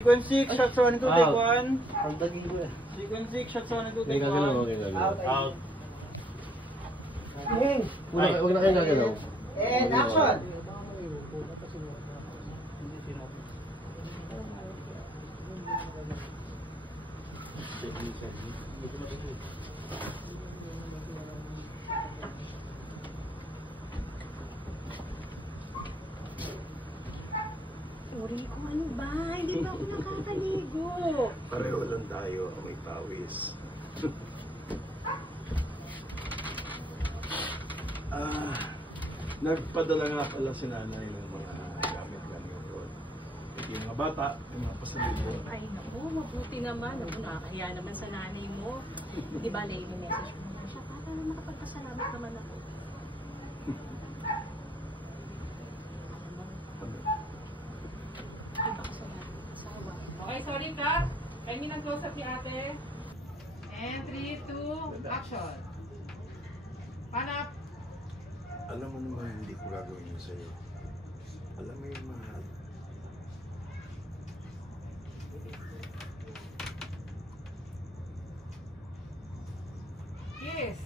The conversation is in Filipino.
Sequence 6, shots 1 and 2, take 1. Pagdagin ko eh. Sequence 6, shots 1 and 2, Okay, take 1. gagalaw, okay, gagalaw. Out. Huwag na kayong gagalaw. And action! Sorry ko, ano ba? Hindi ba ako nakakaligo? Pareho lang tayo, may pawis. Nagpadala nga pala si nanay ng mga gamit namin ko. Yung mga bata, yung mga pasalito. Ay, naku, mabuti naman. Naku, nakakahiya naman sa nanay mo. Di ba, nai-message mo na siya para makapagpasalamat naman ako. Ay, baka sa asawa. Okay, sorry cut. Kayo nag-close up si ate. And 3, 2, action. Panap. Alam mo naman, hindi ko gagawin yun sa'yo. Alam mo yung mahal. Kiss.